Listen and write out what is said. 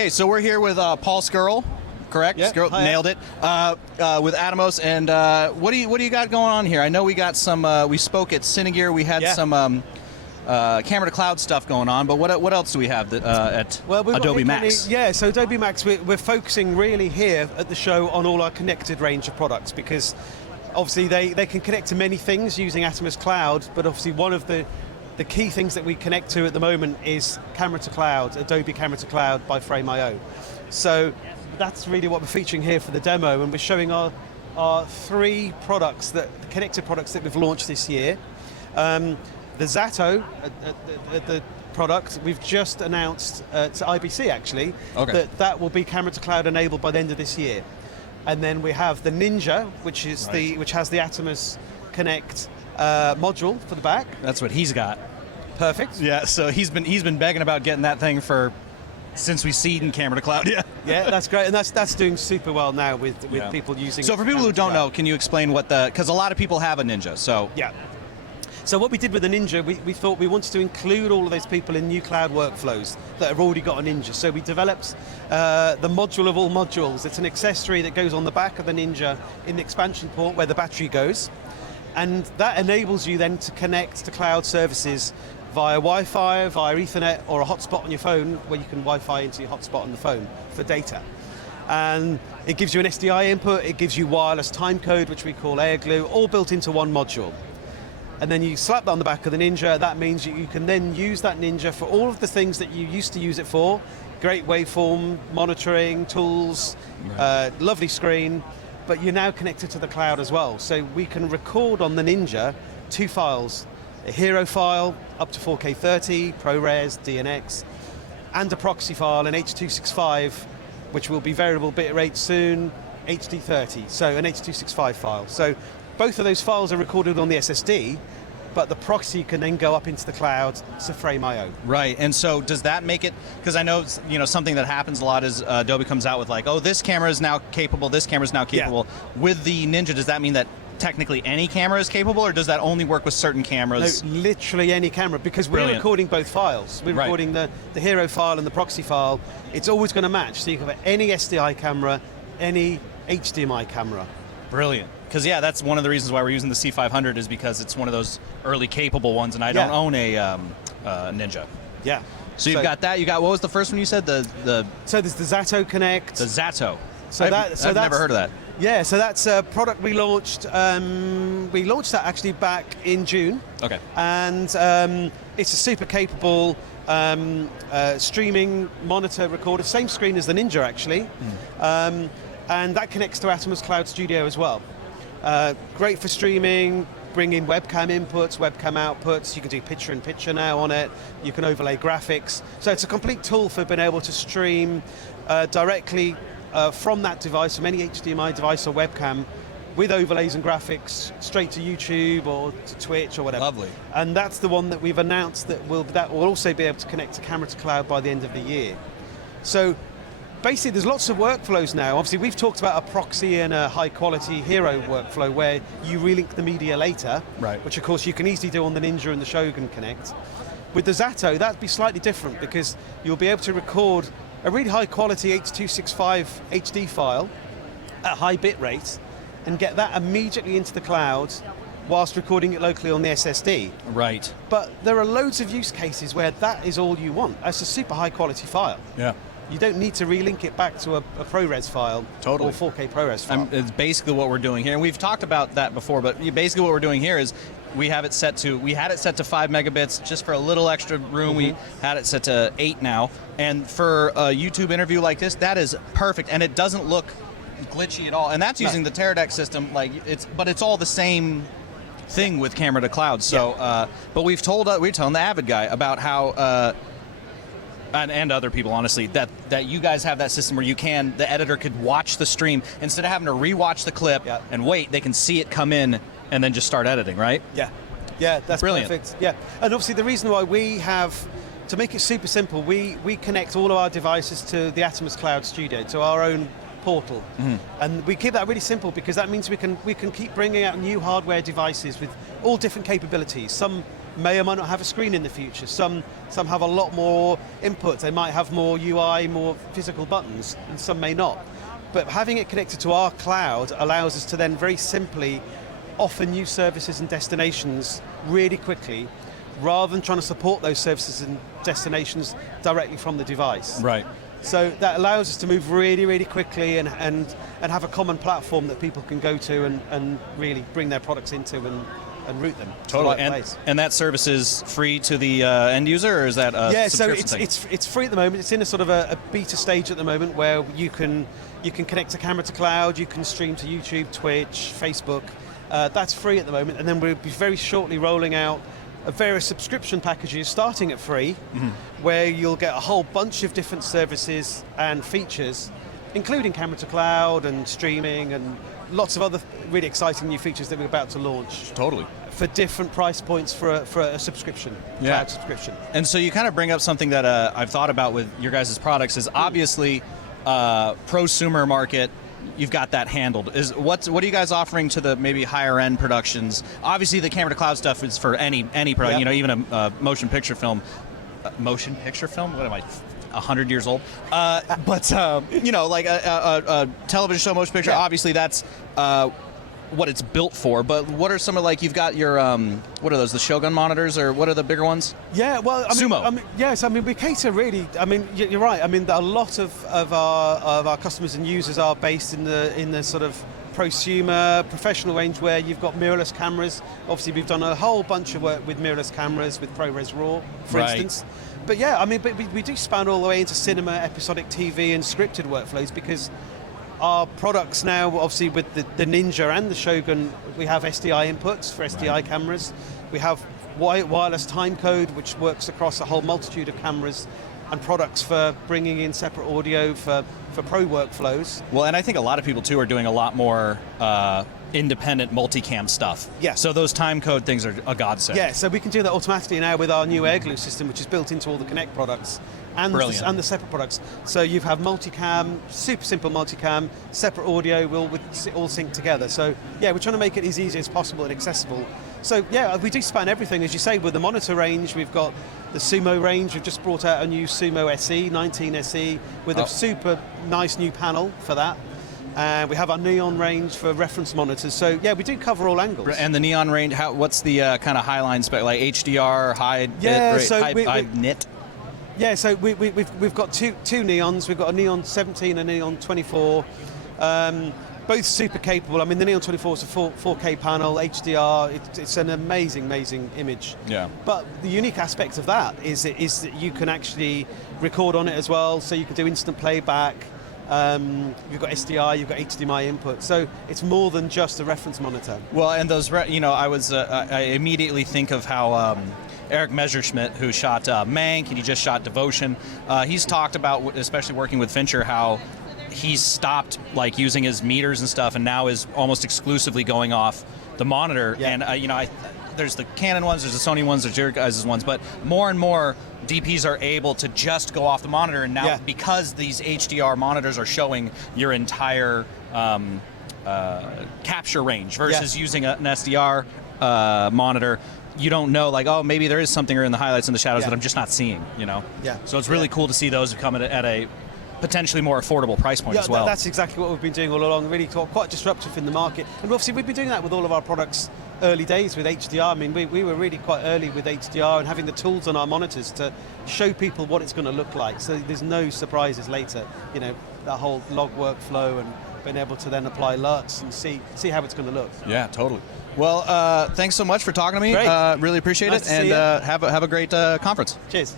Okay, so we're here with Paul Scurrell, correct? Yeah, Scurrell, nailed it. With Atomos, and what do you got going on here? I know we got some. We spoke at Cinegear. We had some camera to cloud stuff going on, but what else do we have at Adobe Max? So Adobe Max, we're focusing really here at the show on all our connected range of products, because obviously they can connect to many things using Atomos Cloud, but obviously one of the key things that we connect to at the moment is camera to cloud, Adobe Camera to Cloud by Frame.io. So that's really what we're featuring here for the demo, and we're showing our three products, the connected products that we've launched this year. The Zato, the product, we've just announced to IBC actually, that will be camera to cloud enabled by the end of this year. And then we have the Ninja, which is which has the Atomos Connect module for the back. That's what he's got. Perfect. Yeah, so he's been begging about getting that thing since we see it in camera to cloud. Yeah. Yeah, that's great, and that's doing super well now with people using. So for people who don't know, can you explain what because a lot of people have a Ninja, so yeah. So what we did with the Ninja, we thought we wanted to include all of those people in new cloud workflows that have already got a Ninja. So we developed the module of all modules. It's an accessory that goes on the back of the Ninja in the expansion port where the battery goes. And that enables you then to connect to cloud services via Wi-Fi, via Ethernet, or a hotspot on your phone where you can Wi-Fi into your hotspot on the phone for data. And it gives you an SDI input, it gives you wireless timecode, which we call Airglu, all built into one module. And then you slap that on the back of the Ninja. That means you can then use that Ninja for all of the things that you used to use it for. Great waveform, monitoring, tools, lovely screen, but you're now connected to the cloud as well. So we can record on the Ninja 2 files, a hero file up to 4K 30, ProRes, DNX, and a proxy file, an H.265, which will be variable bitrate soon, HD30, so an H.265 file. So both of those files are recorded on the SSD, but the proxy can then go up into the cloud to Frame.io. Right, and so does that make it, because I know something that happens a lot is Adobe comes out with like, oh, this camera is now capable, this camera is now capable. Yeah. With the Ninja, does that mean that technically any camera is capable, or does that only work with certain cameras? No, literally any camera, because we're recording both files. We're recording the hero file and the proxy file. It's always going to match, so you can have any SDI camera, any HDMI camera. Brilliant. Because yeah, that's one of the reasons why we're using the C500 is because it's one of those early capable ones, and I don't own a Ninja. Yeah. So you've got that. You got, what was the first one you said? So there's the Zato Connect. The Zato. I've never heard of that. Yeah, so that's a product we launched. We launched that actually back in June. Okay. And it's a super capable streaming monitor recorder, same screen as the Ninja actually. And that connects to Atomos Cloud Studio as well. Great for streaming, bring in webcam inputs, webcam outputs. You can do picture-in-picture now on it. You can overlay graphics. So it's a complete tool for being able to stream directly from that device, from any HDMI device or webcam, with overlays and graphics straight to YouTube or to Twitch or whatever. Lovely. And that's the one that we've announced that will also be able to connect to camera to cloud by the end of the year. So basically, there's lots of workflows now. Obviously, we've talked about a proxy and a high-quality hero workflow where you relink the media later, which of course you can easily do on the Ninja and the Shogun Connect. With the Zato, that'd be slightly different because you'll be able to record a really high-quality H.265 HD file at high bit rate and get that immediately into the cloud whilst recording it locally on the SSD. Right. But there are loads of use cases where that is all you want. It's a super high-quality file. Yeah. You don't need to relink it back to a ProRes file or 4K ProRes file. It's basically what we're doing here. And we've talked about that before, but basically what we're doing here is we had it set to 5 megabits just for a little extra room. We had it set to 8 now. And for a YouTube interview like this, that is perfect. And it doesn't look glitchy at all. And that's using the Teradek system. But it's all the same thing with camera to cloud. So, but we're telling the Avid guy about how, and other people, honestly, that you guys have that system where the editor could watch the stream instead of having to rewatch the clip and wait. They can see it come in and then just start editing, right? Yeah, that's brilliant. Perfect. Yeah, and obviously the reason why we have, to make it super simple, we connect all of our devices to the Atomos Cloud Studio, to our own portal, and we keep that really simple because that means we can keep bringing out new hardware devices with all different capabilities. Some may or might not have a screen in the future. Some have a lot more inputs. They might have more UI, more physical buttons, and some may not. But having it connected to our cloud allows us to then very simply offer new services and destinations really quickly, rather than trying to support those services and destinations directly from the device. Right. So that allows us to move really, really quickly and have a common platform that people can go to and really bring their products into and route them. Totally. To the right place. And that service is free to the end user, or is that a subscription thing? It's free at the moment. It's in a sort of a beta stage at the moment where you can connect a camera to cloud, you can stream to YouTube, Twitch, Facebook. That's free at the moment, and then we'll be very shortly rolling out various subscription packages starting at free, where you'll get a whole bunch of different services and features, including camera to cloud and streaming and lots of other really exciting new features that we're about to launch. Totally. For different price points for a subscription, cloud subscription. And so you kind of bring up something that I've thought about with your guys' products is obviously prosumer market. You've got that handled. What are you guys offering to the maybe higher end productions? Obviously, the camera to cloud stuff is for any product. Yep. Even a motion picture film. Motion picture film? What am I? 100 years old? But like a television show, motion picture. Yeah. Obviously, that's what it's built for. But what are some of you've got your what are those? The Shogun monitors, or what are the bigger ones? Yeah, well, Sumo. Yes, we cater really. You're right. A lot of our customers and users are based in the sort of prosumer professional range where you've got mirrorless cameras. Obviously, we've done a whole bunch of work with mirrorless cameras with ProRes RAW, for instance. But yeah, we do span all the way into cinema, episodic TV, and scripted workflows, because our products now, obviously with the Ninja and the Shogun, we have SDI inputs for SDI cameras. We have wireless timecode, which works across a whole multitude of cameras and products for bringing in separate audio for pro workflows. Well, and I think a lot of people too are doing a lot more independent multicam stuff. Yeah. So those timecode things are a godsend. Yeah, so we can do that automatically now with our new Airglu system, which is built into all the Connect products. And the separate products. So you have multicam, super simple multicam, separate audio, will all sync together. So yeah, we're trying to make it as easy as possible and accessible. So yeah, we do span everything. As you say, with the monitor range, we've got the Sumo range. We've just brought out a new Sumo SE, 19 SE, with a super nice new panel for that. We have our Neon range for reference monitors. So yeah, we do cover all angles. And the Neon range, what's the kind of highline spec, like HDR, high nit? Yeah, so we've got two Neons. We've got a Neon 17 and a Neon 24. Both super capable. The Neon 24 is a 4K panel, HDR. It's an amazing image. Yeah. But the unique aspect of that is that you can actually record on it as well, so you can do instant playback. You've got SDI, you've got HDMI input, so it's more than just a reference monitor. Well, and those, I immediately think of how Eric Messerschmidt, who shot Mank, and he just shot Devotion. He's talked about, especially working with Fincher, how he's stopped using his meters and stuff, and now is almost exclusively going off the monitor. Yeah. And there's the Canon ones, there's the Sony ones, there's your guys' ones, but more and more DPs are able to just go off the monitor, and now because these HDR monitors are showing your entire capture range versus using an SDR monitor, you don't know, maybe there is something in the highlights and the shadows that I'm just not seeing, Yeah. So it's really cool to see those come at a potentially more affordable price point as well. That's exactly what we've been doing all along, really quite disruptive in the market. And obviously we've been doing that with all of our products early days with HDR. We were really quite early with HDR and having the tools on our monitors to show people what it's going to look like, so there's no surprises later. That whole log workflow and being able to then apply LUTs and see how it's going to look. Yeah, totally. Well, thanks so much for talking to me. Great. Really appreciate it, and have a great conference. Cheers.